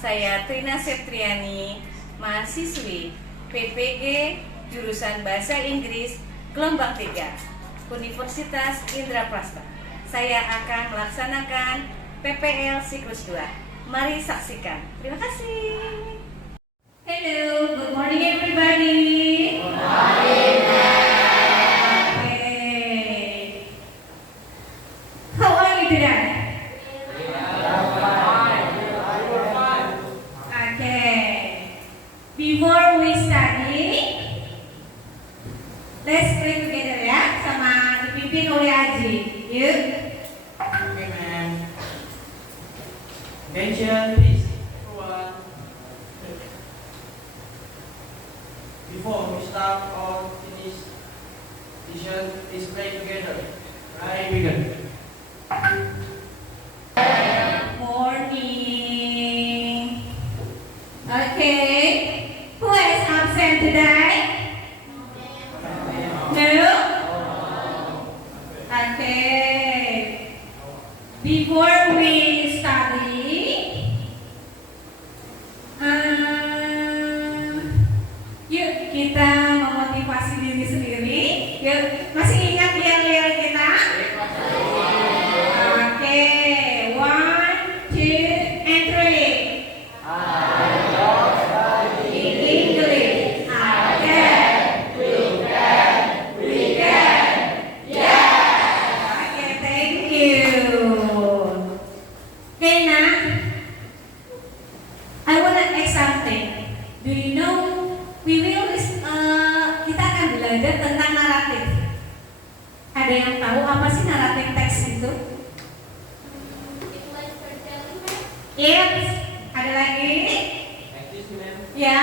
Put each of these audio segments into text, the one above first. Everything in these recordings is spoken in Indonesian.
Saya Trina Septriani, mahasiswi PPG jurusan Bahasa Inggris gelombang 3 Universitas Indraprasta. Saya akan melaksanakan PPL siklus 2. Mari saksikan. Terima kasih. Hello, good morning everybody. Good morning. Okay. How are you today? Before we study, let's pray together ya, sama dipimpin oleh Aji. Yuk. Okay, ma'am. Attention, please. Everyone. Before we start or finish session, please pray together. Right, begin. Morning. Okay. Who is absent today? No? Okay. Before we study, yuk kita memotivasi diri sendiri. Yuk, masih ingat yel-yel kita? Oke, 1, 2, and 3. Tentang naratif. Ada yang tahu apa sih naratif teks itu? Yes. Ada lagi? Ya.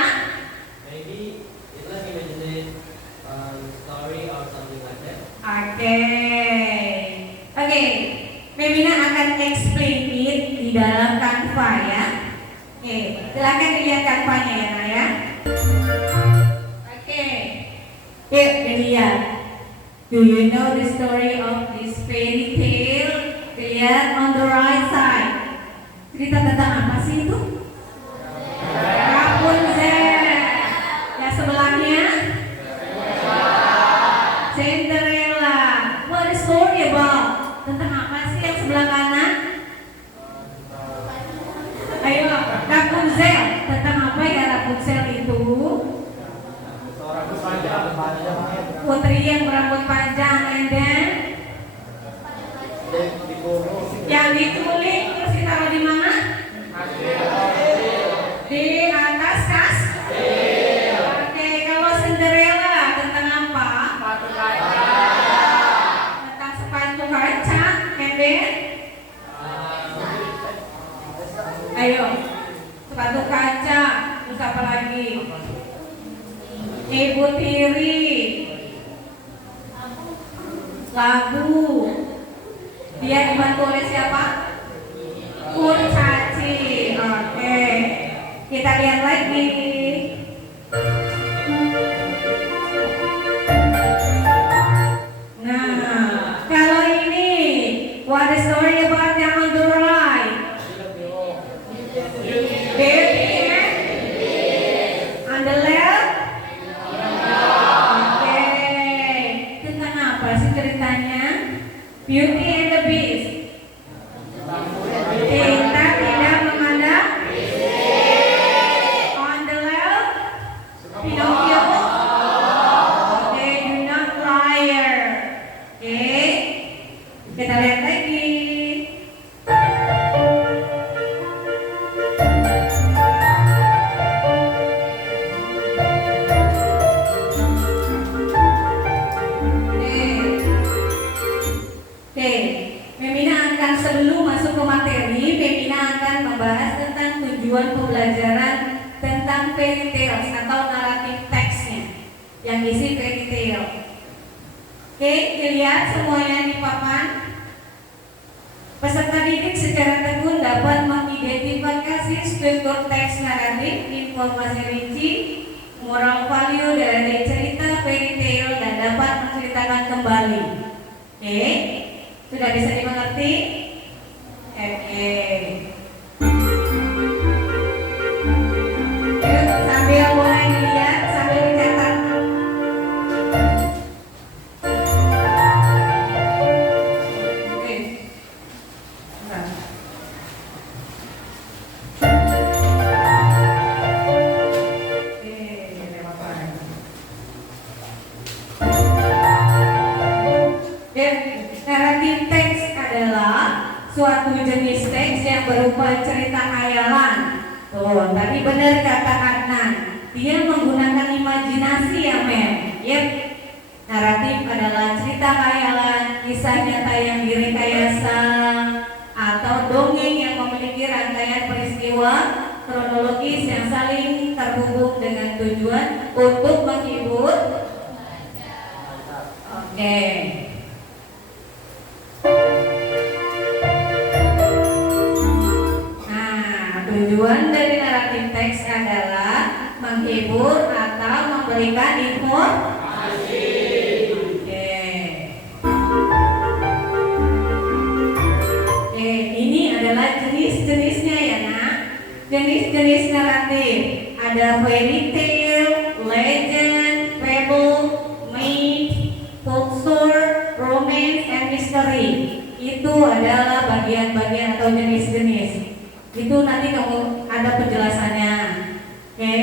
Maybe it like imaginary story or something like that. Oke. Memina akan explain it di dalam Canva ya. Oke, silakan dilihat Canvanya ya, Naya. Yuk, dilihat. Do you know the story of this fairy tale? Lihat on the right side. Cerita tentang apa sih itu? Rapunzel. Yang sebelahnya? Cinderella. What is story about? Tentang apa sih yang sebelah kanan? Ayo, Rapunzel. Tentang apa ya Rapunzel itu? Putri yang berambut panjang, and then yang diculik terus ditaruh di mana? Di atas kastil. Oke, kalau Cinderella tentang apa? Tentang sepatu kaca, and then ayo, sepatu kaca, terus apa lagi? Ibu tiri, labu. Dia dibantu oleh siapa? Kurcaci. Oke, kita lihat lagi. Nah, kalau ini, what is story about yang on the right? Beauty on the left. Beauty and the Beast. Kita tidak memandang. On the left, Pinocchio. Okay, do not liar. Okay, kita lihat lagi. Sebelum masuk ke materi, Femina akan membahas tentang tujuan pembelajaran tentang fairy tales atau naratif teksnya yang isi fairy tale. Oke, dilihat semuanya di papan. Peserta didik secara tekun dapat mengidentifikasi struktur teks naratif, informasi rinci, moral value dari cerita fairy tale dan dapat menceritakan kembali. Oke, sudah bisa dimengerti? Oke. satu jenis teks yang berupa cerita khayalan. Tuh, tadi benar kata Adnan. Dia menggunakan imajinasi ya, men. Yep. Naratif adalah cerita khayalan, kisah nyata yang direkayasa, atau dongeng yang memiliki rangkaian peristiwa kronologis yang saling terhubung dengan tujuan untuk menghibur. Oke. Nah, tujuan dari naratif teks adalah menghibur atau memberikan informasi. Oke. Oke, ini adalah jenis-jenisnya ya, nak. Jenis-jenis naratif ada fairy tale, legend, fable, myth, folklore, romance, and mystery. Itu adalah bagian-bagian atau jenis-jenis. Itu nanti kamu ada penjelasannya. Oke,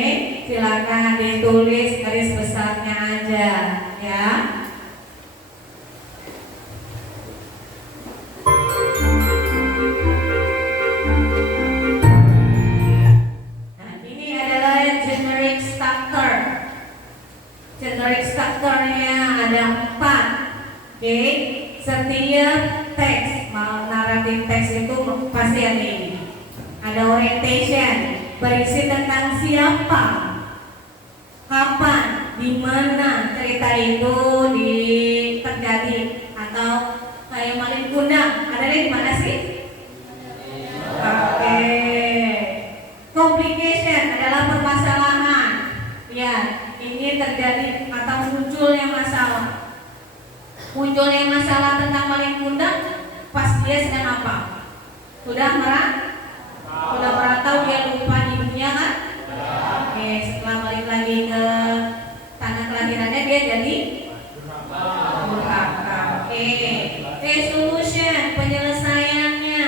silakan ditulis garis besarnya aja, ya. Nah, ini adalah generic structure. Generic structure-nya ada 4. Oke, setiap teks, naratif teks itu pasti ada ini. Ada orientation, berisi tentang siapa, kapan, di mana cerita itu terjadi, atau kayak Malin Kundang, ada di mana sih? Oke. Complication adalah permasalahan. Ya, ini terjadi atau munculnya masalah. Munculnya masalah tentang Malin Kundang pas dia sedang apa? Sudah merantau, dia lupa ibunya kan? Oke, setelah balik lagi ke tanah kelahirannya dia jadi durhaka. Oke, resolution, penyelesaiannya.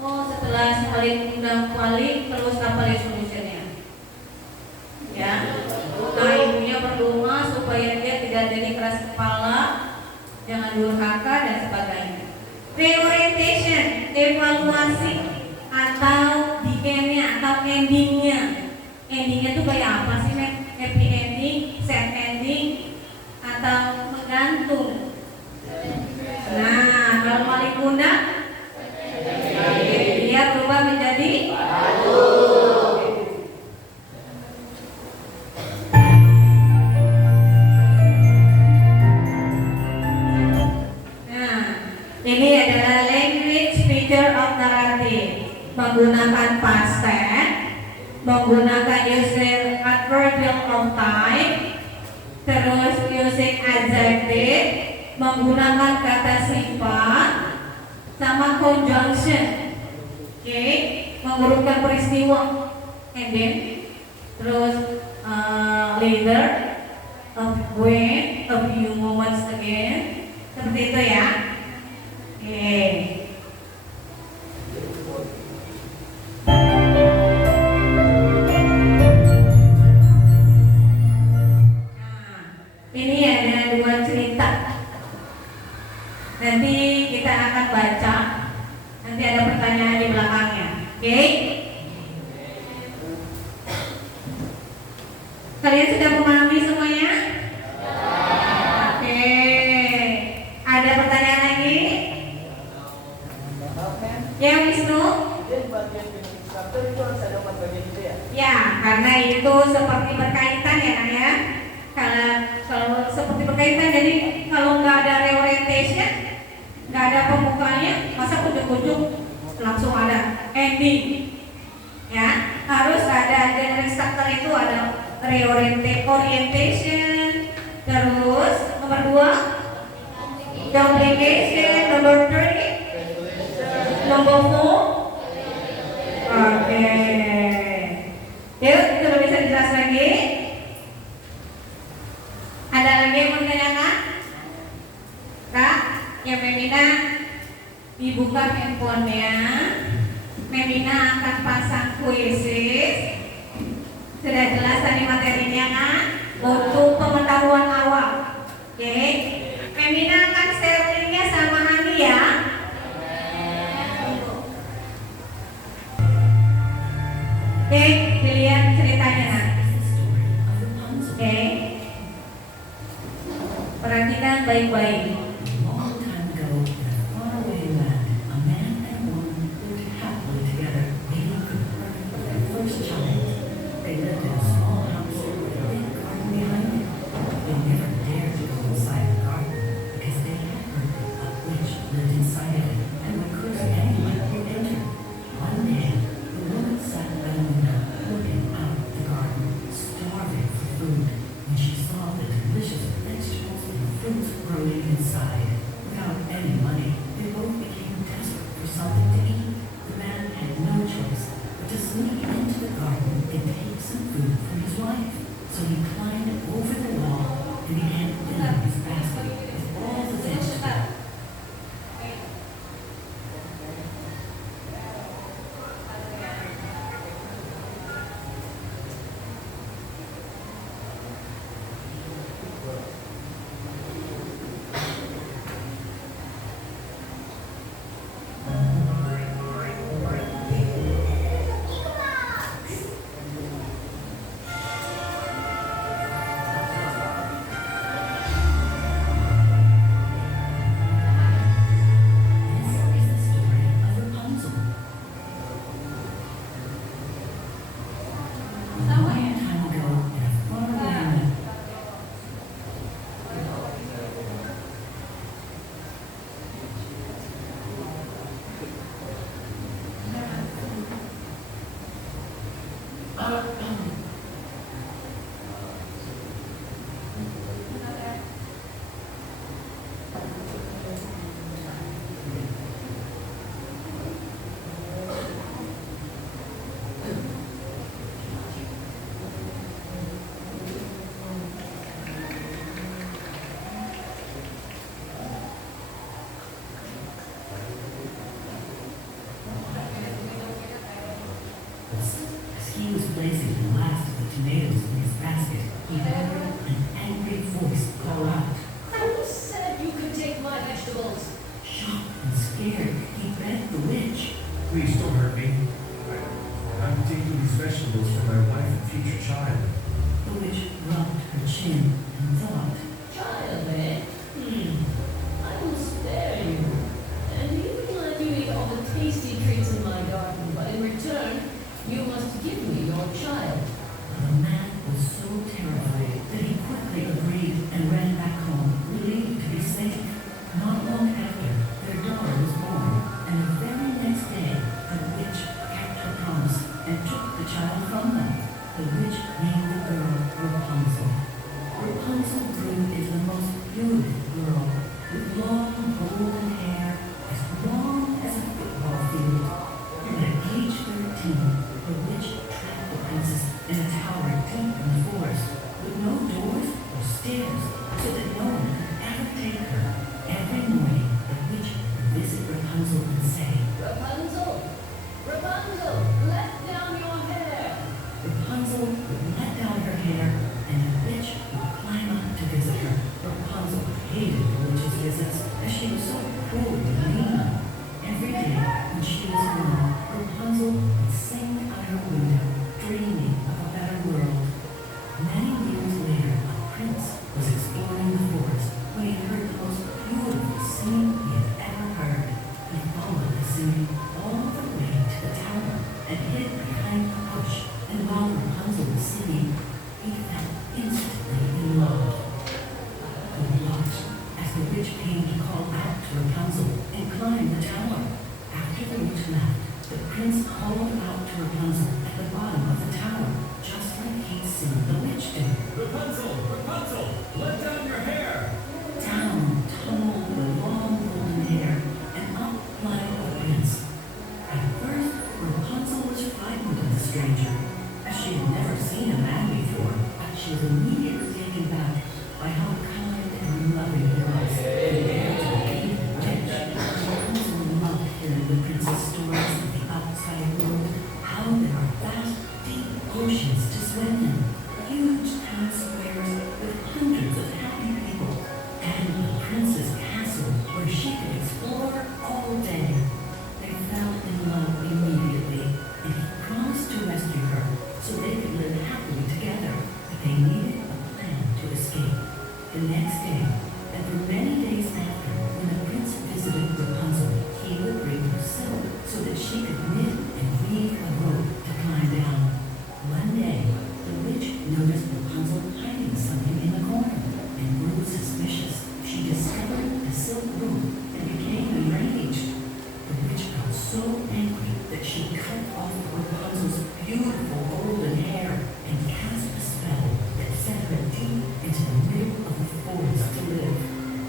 Oh, setelah Malin Kundang balik, terus apa resolutionnya? Ya, nah ibunya berdoa supaya dia tidak jadi keras kepala, jangan durhaka dan sebagainya. Reorientation, evaluasi atau di end-nya atau endingnya. Endingnya tuh kayak apa sih, Nek? Happy ending, sad ending, atau menggantung. Nah, kalau Malin Kundang dia berubah menjadi ini adalah language feature of narrative. Menggunakan past tense, menggunakan using adverbial of time, terus using adjective, menggunakan kata sifat, sama conjunction. Oke, mengurutkan peristiwa, and then terus later, of when, a few moments again, seperti itu ya. Oke. Ini ada 2 cerita. Nanti kita akan baca. Nanti ada pertanyaan di belakangnya. Oke? Kalian sudah memahami semuanya? Oke. Ada pertanyaan lagi? Ya, Wisnu? Jadi bagian structure itu harus ada 4 bagian itu ya? Ya, karena itu seperti berkaitan ya, Nak ya. Kalau seperti berkaitan, jadi kalau nggak ada reorientation, nggak ada pembukanya, masa ujuk-ujuk langsung ada ending, ya. Harus ada generic structure, itu ada reorientation, terus nomor 2 complication, nomor 3, nomor 4. Oke. Yuk, coba bisa dijelas lagi. Ada lagi yang mau ditanyakan? Kak, ya Memina dibuka handphonenya. Memina akan pasang kuisis. Sudah jelas tadi materinya kan? Untuk pengetahuan awal. Oke. Memina akan share linknya sama Hani ya. Perhatikan baik-baik. A long time ago, in a faraway land, a man and a woman lived happily together, waiting for the birth of their first child. They lived in a small house with a big garden behind it. They never dared to go inside the garden because they had heard a witch lived inside of it and would curse anyone who entered. One day, the woman sat by the window, looking out at the garden, starving for food, when she saw the delicious vegetables and fruits growing inside. Without any money, they both became desperate for something to eat. The man had no choice but to sneak into the garden and take some food from his wife. So he climbed over the wall and began filling his basket with all the vegetables. This is the story of Rapunzel. A long time ago, in a faraway land, as he was placing the last of the tomatoes in his basket, he heard an angry voice call out. Who said you could take my vegetables? Shocked and scared, he begged the witch. Please don't hurt me. I'm taking these vegetables for my wife and future child. The witch rubbed her chin and thought, Child, eh? I will spare you. And even let you eat all the tasty treats in my garden, but in return, you must give me your child. the man was so terrified that he quickly agreed and ran back home, relieved to be safe. Not long after, their daughter was born, and the very next day, the witch kept her promise and took the child from them. The witch named the girl Rapunzel. Rapunzel grew into the most beautiful girl, with long golden hair as long as a football field. And at age 13, the witch trapped the princess in a tower deep in the forest, with no doors or stairs, so that no one could ever take her. Every morning, the witch would visit Rapunzel and say, Rapunzel! Rapunzel! Let down your hair! Rapunzel would let down her hair, and the witch would climb up to visit her. Rapunzel hated the witch's visits, as she was so cruel and mean. Every day, when she was alone, Rapunzel would sing out her window, dreaming of a better world. Many years later, a prince was exploring the forest when he heard the most beautiful singing he had ever heard. He followed the singing all the way to the tower and hid behind a bush. And while Rapunzel was singing, he fell instantly in love. He watched as the witch came to call out to Rapunzel and climbed the tower. After the witch left, the prince called out to Rapunzel at the bottom of the tower, just like he'd seen the witch do. Rapunzel! Rapunzel! Let down your hair! Down tumbled the long golden hair, and up climbed the prince. At first, Rapunzel was frightened of the stranger, as she had never seen a man before, but she was immediately taken back by how kind and loving he was compared to the evil witch. Rapunzel loved hearing the prince's stories of the outside world, how there are vast, deep oceans to swim in, huge town squares with hundreds of happy people, and the prince's castle where she could explore all day. They fell in love immediately, and he promised to rescue her so they could live happily together, but they needed a plan to escape. The next day, that for many days after, when the prince visited Rapunzel, he would bring her silk so that she could knit and weave a rope to climb down. One day, the witch noticed Rapunzel hiding something in the corner and grew suspicious. She discovered the silk rope and became enraged. The witch got so angry that she cut off Rapunzel's beautiful golden hair and cast a spell that sent her deep into the middle of the forest to live.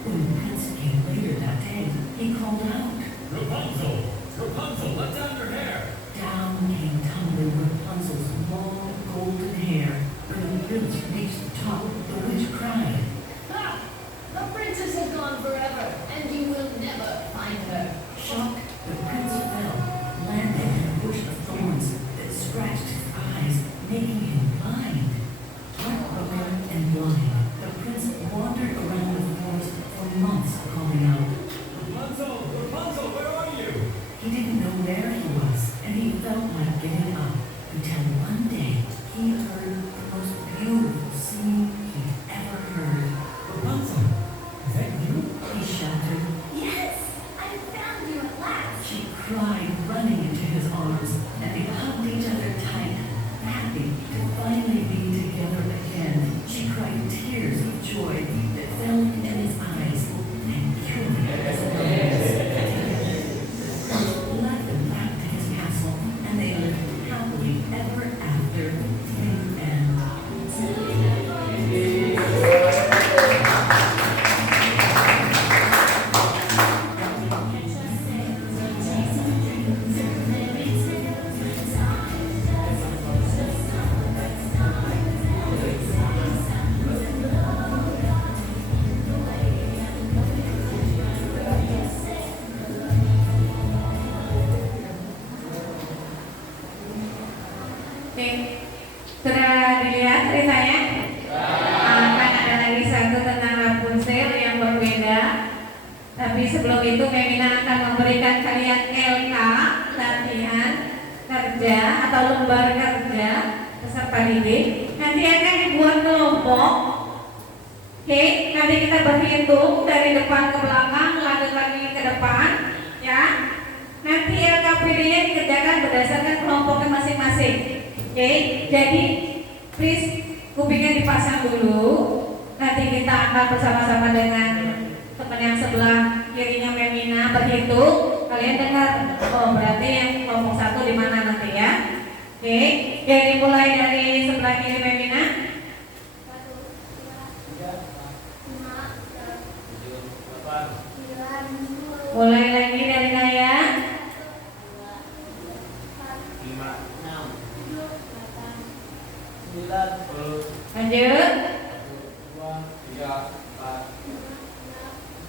When the prince came later that day, he called out. Rapunzel! Rapunzel, let down your hair! Down came tumbling Rapunzel's long golden hair. When the prince reached the top, the witch cried. Ha! The princess has gone forever, and you will never find her. Shocked, the prince fell, landing in a bush of thorns that scratched his eyes, making him blind. Heartbroken and blind, the prince wandered around the forest for months, calling out. Rapunzel! Rapunzel, where are you? He didn't know where he was, and he felt like giving up, until one day he heard the most beautiful singing he'd ever heard. Rapunzel, is that you? He shouted. Yes, I found you at last. She cried, running into his arms, and they hugged each other tight, happy to finally be together again. She cried tears of joy that fell in his eyes and cured his loneliness. He led them back to his castle, and they lived happily ever after. Amen. Oke, sudah dilihat ceritanya? Akan ada lagi satu tentang Rapunzel yang berbeda. Tapi sebelum itu Memina akan memberikan kalian LK, latihan kerja atau lembar kerja peserta didik. Nanti akan dibuat kelompok. Oke, nanti kita berhitung dari depan ke belakang, lanjut lagi ke depan, ya. Nanti LKPD-nya dikerjakan berdasarkan kelompoknya masing-masing. Oke, jadi please kupingnya dipasang dulu. Nanti kita akan bersama-sama dengan teman yang sebelah kirinya Memina berhitung. Kalian dengar, oh berarti yang kelompok satu di mana nanti ya? Oke, jadi mulai dari sebelah kiri Memina. Mulai lagi dari Naya. 9, 10, Lanjut. 2, 3, 4,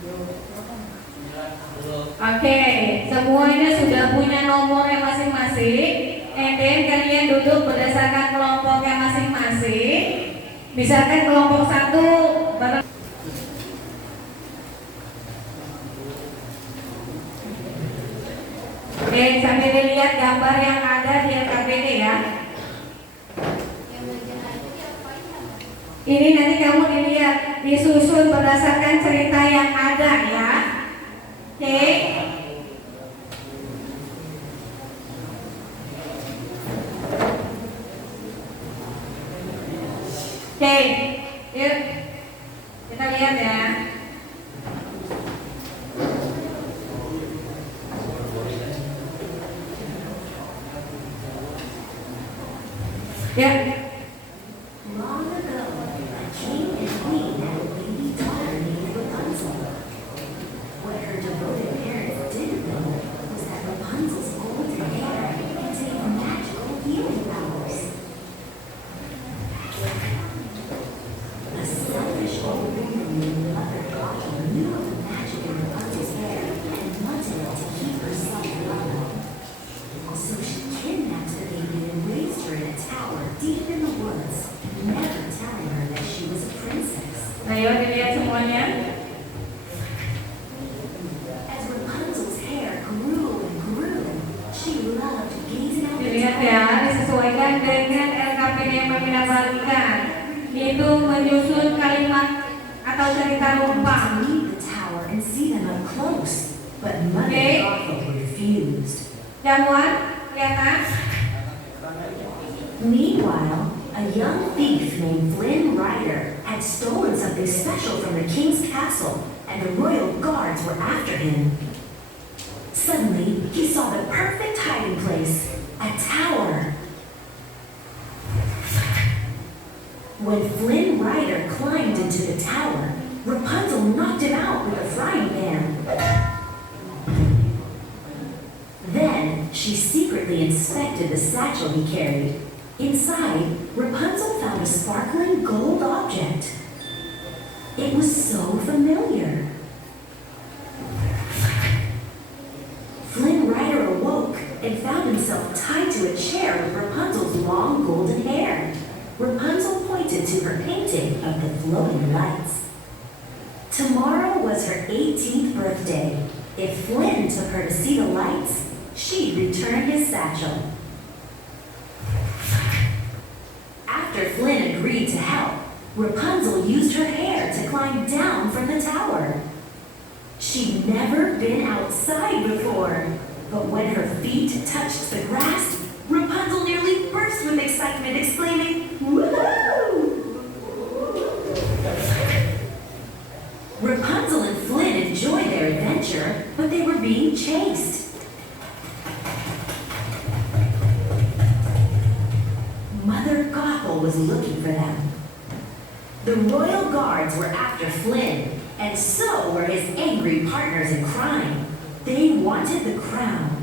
9, 10. Oke, semuanya sudah punya nomornya masing-masing. And then kalian duduk berdasarkan kelompoknya masing-masing. Misalkan kelompok satu bareng. Oke, sambil dilihat gambar yang ada di LKPD ya. Ini nanti kamu dilihat, disusun berdasarkan cerita yang ada ya. Oke. Oke, yuk kita lihat ya. Ya. Long ago, a king and queen had a baby daughter named Rapunzel. What her devoted parents didn't know was that Rapunzel's golden hair contained magical healing powers. A selfish old woman named Mother Gothel knew of the magic in Rapunzel's hair and wanted it to keep herself alive. So she kidnapped the baby and raised her in a tower deep in the woods, never telling her that she was a princess. Ayo dilihat semuanya. As Rapunzel's hair grew and grew, she loved gazing out the Dilihat ya, disesuaikan dengan LKPD yang kami dapatkan. Itu menyusun kalimat atau cerita To Rumpang. leave the tower and see them up close, but Mother Okay. Gothel refused. Jamuan, kelihatan? Meanwhile, a young thief named Flynn Rider had stolen something special from the king's castle, and the royal guards were after him. Suddenly, he saw the perfect hiding place, a tower. When Flynn Rider climbed into the tower, Rapunzel knocked him out with a frying pan. Then, she secretly inspected the satchel he carried. Inside, Rapunzel found a sparkling gold object. It was so familiar. Flynn Rider awoke and found himself tied to a chair with Rapunzel's long golden hair. Rapunzel pointed to her painting of the floating lights. Tomorrow was her 18th birthday. If Flynn took her to see the lights, she'd return his satchel. After Flynn agreed to help, Rapunzel used her hair to climb down from the tower. She'd never been outside before, but when her feet touched the grass, Rapunzel nearly burst with excitement, exclaiming, "Woohoo!" Rapunzel and Flynn enjoyed their adventure, but they were being chased. Mother Gothel was looking for them. The royal guards were after Flynn, and so were his angry partners in crime. They wanted the crown.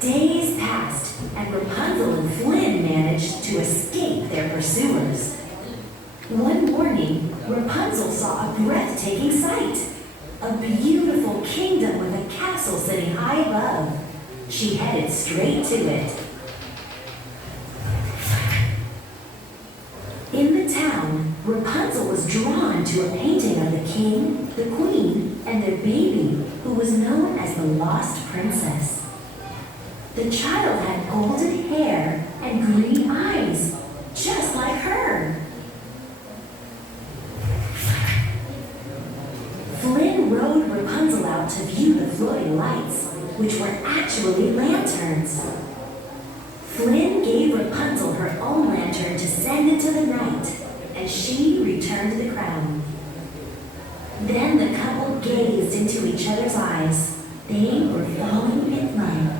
Days passed, and Rapunzel and Flynn managed to escape their pursuers. One morning, Rapunzel saw a breathtaking sight. A beautiful kingdom with a castle sitting high above. She headed straight to it. In the town, Rapunzel was drawn to a painting of the king, the queen, and their baby, who was known as the Lost Princess. The child had golden hair and green eyes, just like her. Flynn rode Rapunzel out to view the floating lights, which were actually lanterns. Flynn gave Rapunzel her own lantern to send into the night, and she returned the crown. Then the couple gazed into each other's eyes. They were falling in love.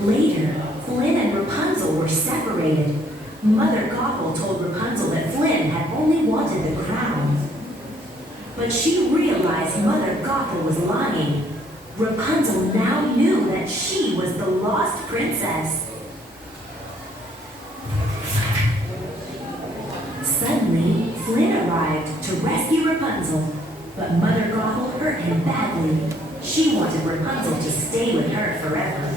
Later, Flynn and Rapunzel were separated. Mother Gothel told Rapunzel that Flynn had only wanted the crown. But she realized Mother Gothel was lying. Rapunzel now knew that she was the lost princess. Suddenly, Flynn arrived to rescue Rapunzel, but Mother Gothel hurt him badly. She wanted Rapunzel to stay with her forever.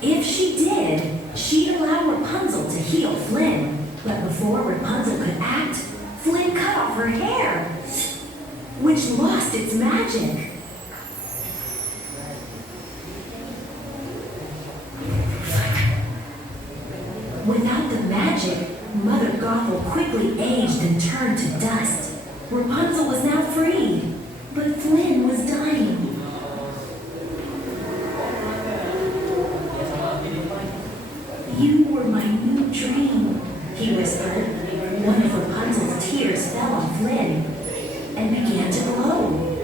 If she did, she'd allow Rapunzel to heal Flynn. But before Rapunzel could act, Flynn cut off her hair, which lost its magic. Without the magic, Mother Gothel quickly aged and turned to dust. Rapunzel was now free, but Flynn was dying. "You were my new dream," he whispered. One of Rapunzel's tears fell on Flynn and began to glow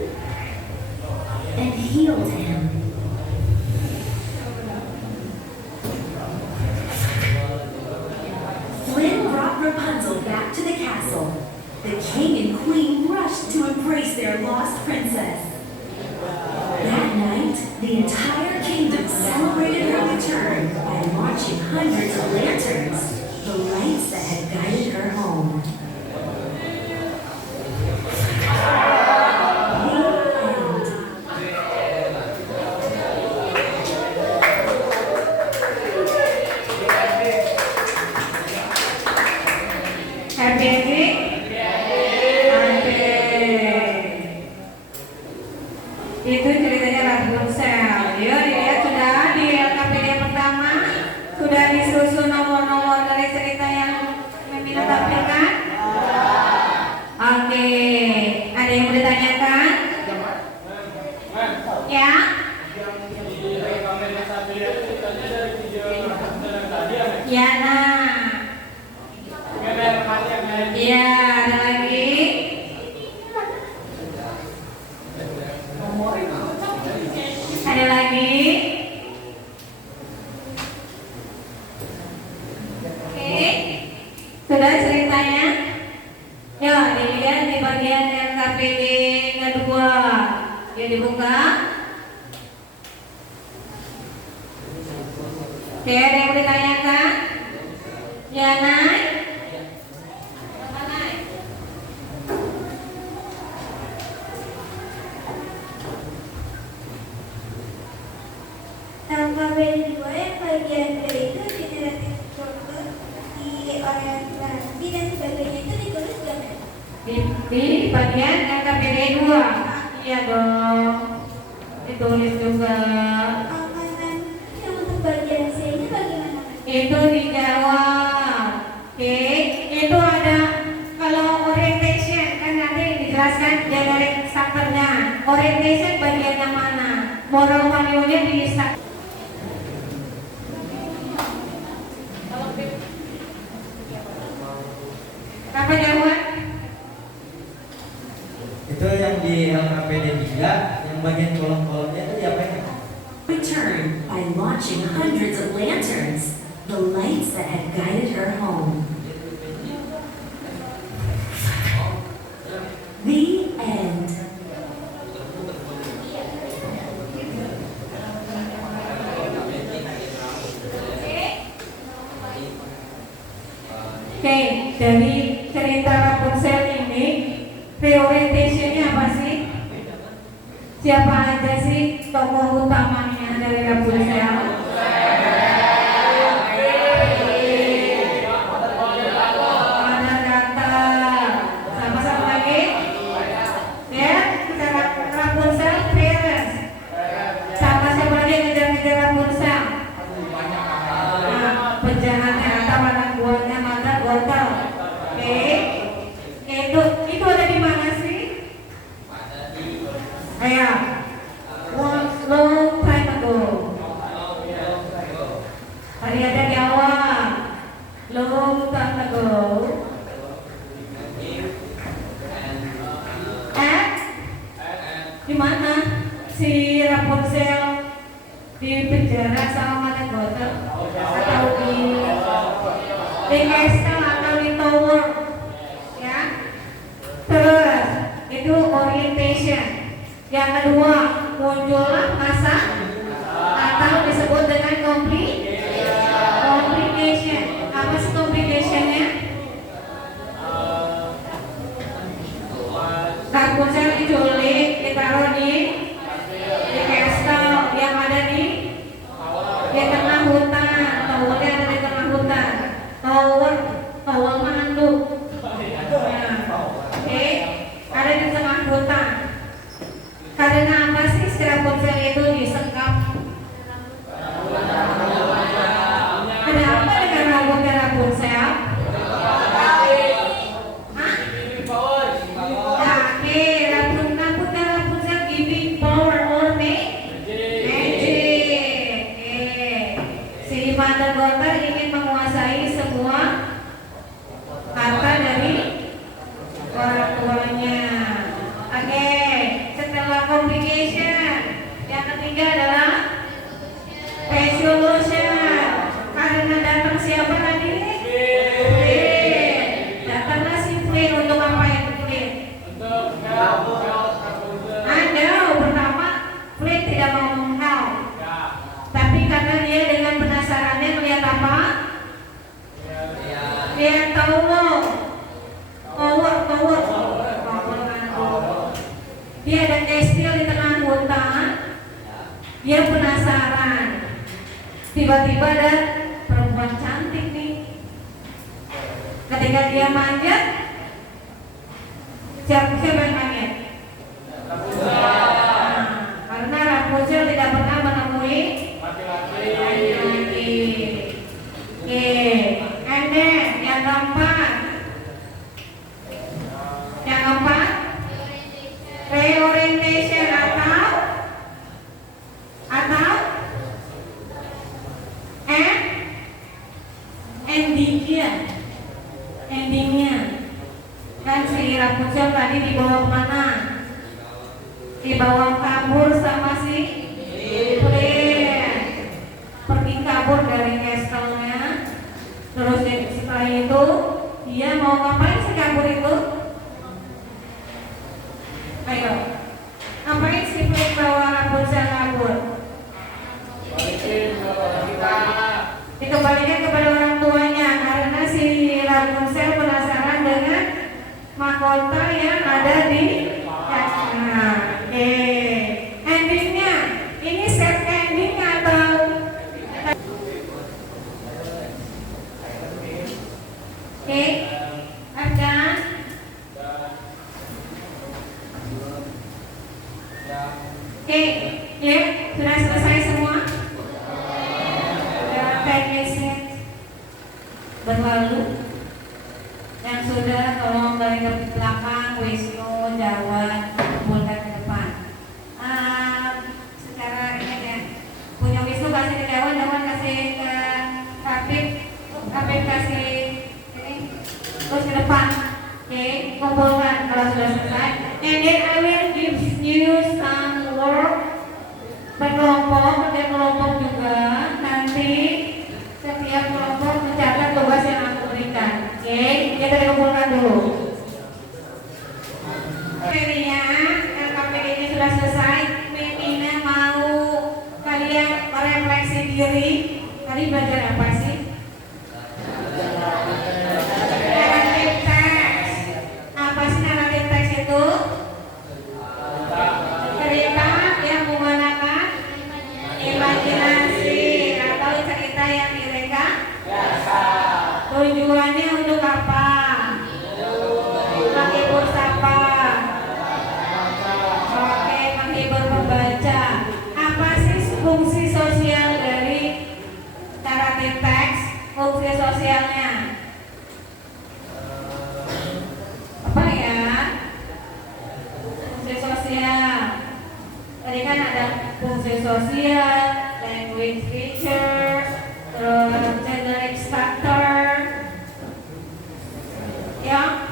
and healed him. Flynn brought Rapunzel back to the castle. The king and queen rushed to embrace their lost princess. That night, the entire kingdom celebrated her return by launching hundreds of lanterns, the lights that had guided her home. Happy ending? Oke. Itu ceritanya Rapunzel. Yuk disusun nomor-nomor dari cerita yang Memina tampilkan? Oke, ada yang mau ditanyakan? Ya? Ya, nah. Ya, ada lagi? Ada lagi? Oke, sudah ceritanya? Ya, dilihat di bagian RKPD kedua. Ya, dibuka. Oke, ada yang mau ditanyakan? Ya, naik. KPD 2 yang bagian B itu generatif struktur diorientasi dan sebagainya itu ditulis gak? Di bagian RKPD 2. Iya dong. Ditulis juga. Makanan yang untuk bagian C nya bagaimana? Itu dijawab. Oke, itu ada kalau orientation kan nanti dijelaskan generic structure-nya. Orientation bagian yang mana? Moral value-nya di apa jawab? Itu yang di LKPD 3, yang bagian kolom-kolomnya itu diapain? Returned by launching hundreds of lanterns, the lights that had guided her home. The end. Oke, dari cerita Rapunzel ini reorientation-nya apa sih? Siapa aja sih tokoh utamanya dari Rapunzel? Ada kata sama-sama lagi. Ya, cara Rapunzel Fearless. Sama siapa lagi yang ngejar-ngejar Rapunzel? Nah, penjahatnya atau anak buahnya mata Gothel. Oke, itu ada di mana sih? Ayo, once long time ago. Tadi ada di awal. Long time ago. Di mana si Rapunzel di penjara sama mata Gothel? Atau di castle atau di tower? Ya. Terus itu orientation. Yang kedua, muncullah masa atau disebut dengan complication. Apa sih complicationnya? Rapunzel diculik, ditaruh di castle yang ada di tengah hutan. Towernya ada di tengah hutan. Tower manduk. Oke, ada di tengah hutan. Karena apa sih si Rapunzel itu disekap? Ada apa dengan rambutnya Rapunzel? Hah? Oke, rambutnya Rapunzel giving power or magic. Si Mother Gothel ingin menguasai semua harta dari orang tuanya. Oke, setelah complication, yang ketiga adalah resolution. Karena datang siapa tadi? Flynn. Datanglah si Flynn untuk apa yang Flynn? Pertama Flynn tidak mau menghelp. Tapi karena dia dengan penasarannya melihat apa? Dia tahu loh. Power. Dia ada kastil di tengah hutan. Dia penasaran. Tiba-tiba ada perempuan cantik nih. Ketika dia manjat, siapa yang manjat? Karena Rapunzel tidak pernah menemui laki-laki. Oke, Rapunzel tadi dibawa kemana? Dibawa kabur sama si Prince. Pergi kabur dari castle-nya. Terus setelah itu dia mau ngapain sih kabur itu? Ayo, ngapain si Prince bawa Rapunzel kabur? Dikembalikan kepada orang tuanya karena si Rapunzel penasaran dengan mahkota yang ada di kastilnya. Endingnya ini set ending atau Afgan? Ya, sudah selesai semua. Berlalu yang sudah tolong dari ke belakang Wisnu, Jawan, kumpulkan ke depan. Secara ini ya, punya Wisnu kasih ke Jawan, Jawan kasih ke Kapit, Kapit kasih ini, terus ke depan. Oke, kumpulkan kalau sudah selesai. And then I will give you some work berkelompok, kerja kelompok juga. Nanti setiap kelompok mencatat tugas yang aku berikan. Oke, kita dikumpulkan dulu. Akhirnya LKPD ini sudah selesai. Memina mau kalian merefleksi diri. Tadi belajar apa sih? Narrative text. Apa sih narrative text itu? Cerita yang menggunakan imajinasi atau cerita yang direka. Tujuannya untuk apa? Menghibur siapa? Oke, menghibur pembaca. Apa sih fungsi sosial dari narrative text? Fungsi sosialnya apa ya? Fungsi sosial. Tadi kan ada fungsi sosial, language feature, terus generic structure, ya.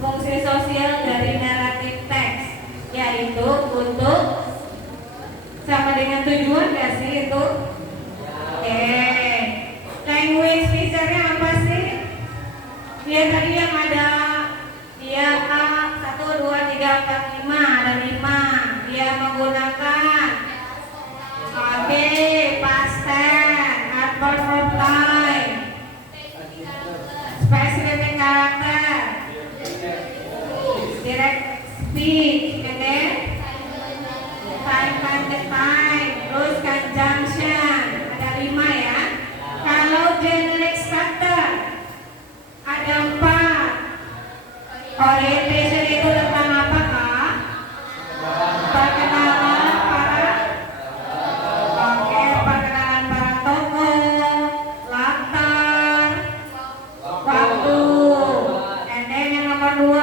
Fungsi sosial dari narrative text yaitu untuk sama dengan tujuan gak sih itu? Language feature-nya apa sih? Dia tadi yang ada dia 1, 2, 3, 4, 5 ada 5. Dia menggunakan past tense, adverb of time, specific character, direct speech, and then time, terus conjunction. Ada 5 ya. Kalau generic structure ada 4. Orientation itu tentang apa kak? Perkenalan para tokoh, latar, waktu. And then yang nomor 2,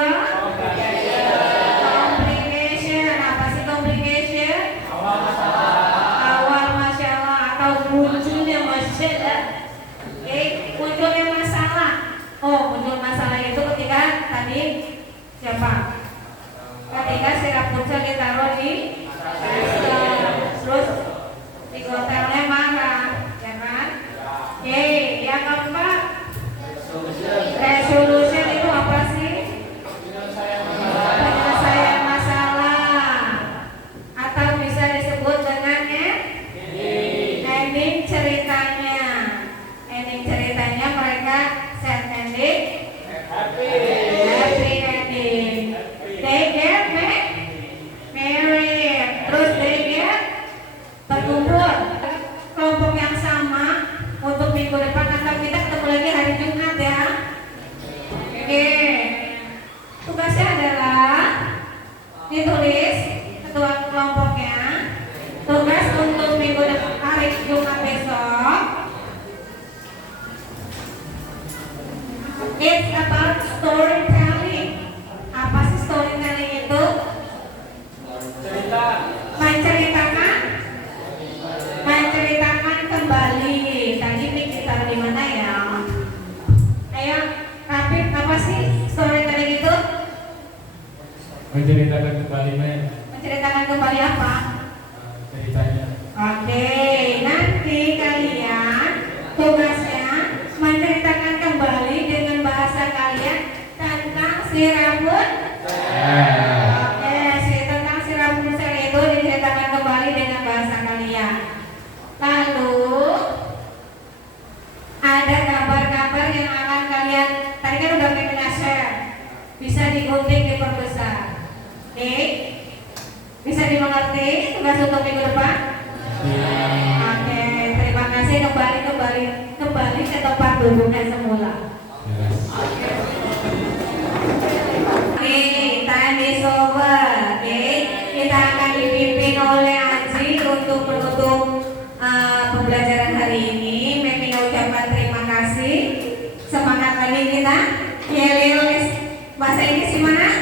Menceritakan kembali men Menceritakan kembali apa? ceritanya. Oke, nanti kalian tugasnya menceritakan kembali dengan bahasa kalian tentang si rambut. Oke, tentang si rambut itu diceritakan kembali dengan bahasa kalian. Lalu ada gambar-gambar yang akan kalian tadi kan udah kita share, bisa digunting diperbesar. Oke, bisa dimengerti tugas untuk minggu depan. Oke, terima kasih kembali ke tempat duduknya semula. Oke, time is over. Oke, kita akan dipimpin oleh Aji untuk menutup pembelajaran hari ini. Memi ucapkan terima kasih. Semangat lagi kita. Ya, Leo, bahasa Inggris gimana?